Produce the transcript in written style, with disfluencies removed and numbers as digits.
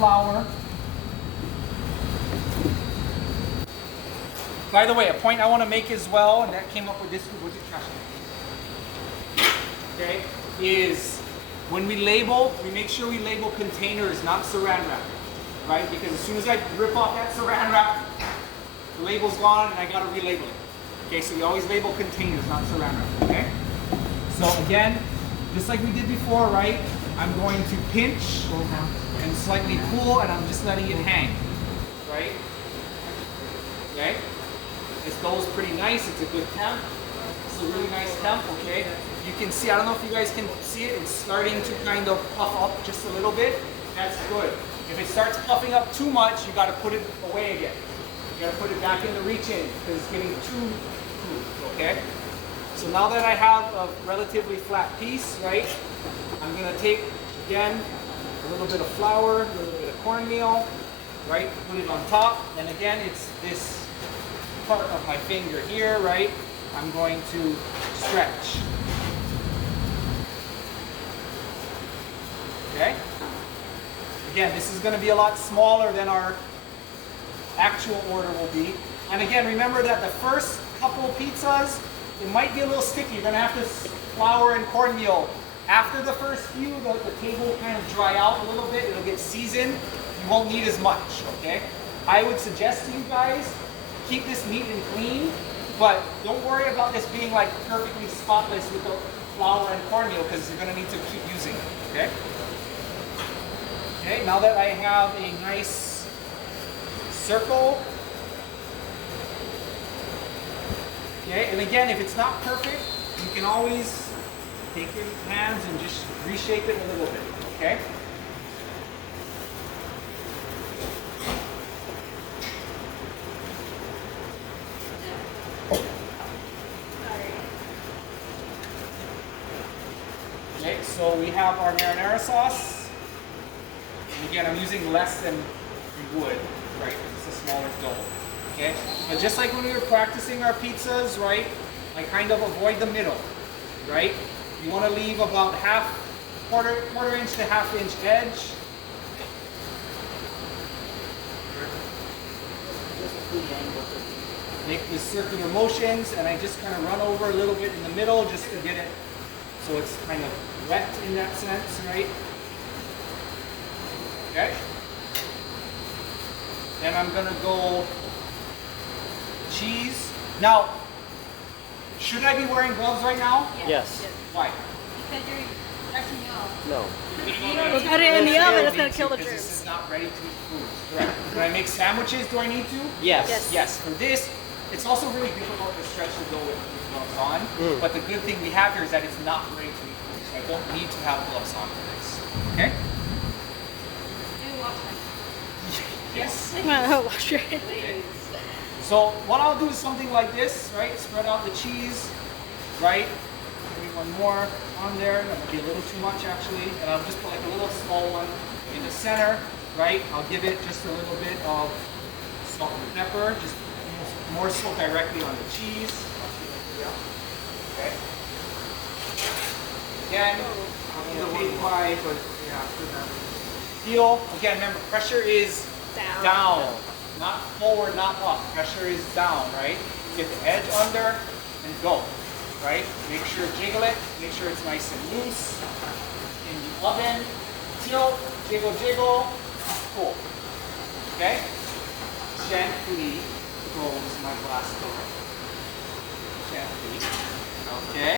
Flour. By the way, a point I want to make as well, and that came up with this, was it trash? Okay, is when we label, we make sure we label containers, not saran wrap, right? Because as soon as I rip off that saran wrap, the label's gone and I gotta relabel it. Okay, so we always label containers, not saran wrap, okay? So again, just like we did before, right? I'm going to pinch and slightly pull, and I'm just letting it hang, right? Okay? It goes pretty nice, it's a good temp. It's a really nice temp, okay? You can see, I don't know if you guys can see it, it's starting to kind of puff up just a little bit. That's good. If it starts puffing up too much, you gotta put it away again. You gotta put it back in the reach-in because it's getting too cool, okay? So now that I have a relatively flat piece, right, I'm gonna take, again, a little bit of flour, a little bit of cornmeal, right, put it on top, and again, it's this part of my finger here, right, I'm going to stretch. Okay? Again, this is gonna be a lot smaller than our actual order will be. And again, remember that the first couple of pizzas, it might be a little sticky. You're gonna have to flour and cornmeal. After the first few, the table will kind of dry out a little bit. It'll get seasoned. You won't need as much, okay? I would suggest to you guys, keep this neat and clean, but don't worry about this being like perfectly spotless with the flour and cornmeal because you're gonna need to keep using it, okay? Okay, now that I have a nice circle, okay, and again, if it's not perfect, you can always take your hands and just reshape it a little bit, okay? Okay, so we have our marinara sauce. And again, I'm using less than we would, right? It's a smaller dough. Okay? But just like when we were practicing our pizzas, right? I kind of avoid the middle, right? You want to leave about quarter inch to half inch edge. Make the circular motions, and I just kind of run over a little bit in the middle just to get it so it's kind of wet in that sense, right? Okay. Then I'm gonna go cheese. Now, should I be wearing gloves right now? Yes. Why? Because you're touching me off. No. Let's put it in the oven, it's gonna kill the Because germs. this is not ready to eat food. Correct. When I make sandwiches, do I need to? Yes. Yes. Yes. For this, it's also really difficult to stretch the dough with gloves on. But the good thing we have here is that it's not ready to eat food, so I don't need to have gloves on for this. Okay? Do wash them. Yes. Well, wash your hands. So what I'll do is something like this, right? Spread out the cheese, right? Maybe one more on there. That might be a little too much actually. And I'll just put like a little small one in the center, right? I'll give it just a little bit of salt and pepper, just more so directly on the cheese. Okay. Again, I'm gonna take my heel. Again, remember pressure is down. Not forward, not up. Pressure is down, right? Get the edge under and go, right? Make sure jiggle it. Make sure it's nice and loose. In the oven, tilt, jiggle, jiggle, cool. Okay? Gently close my glass door. Gently. Okay.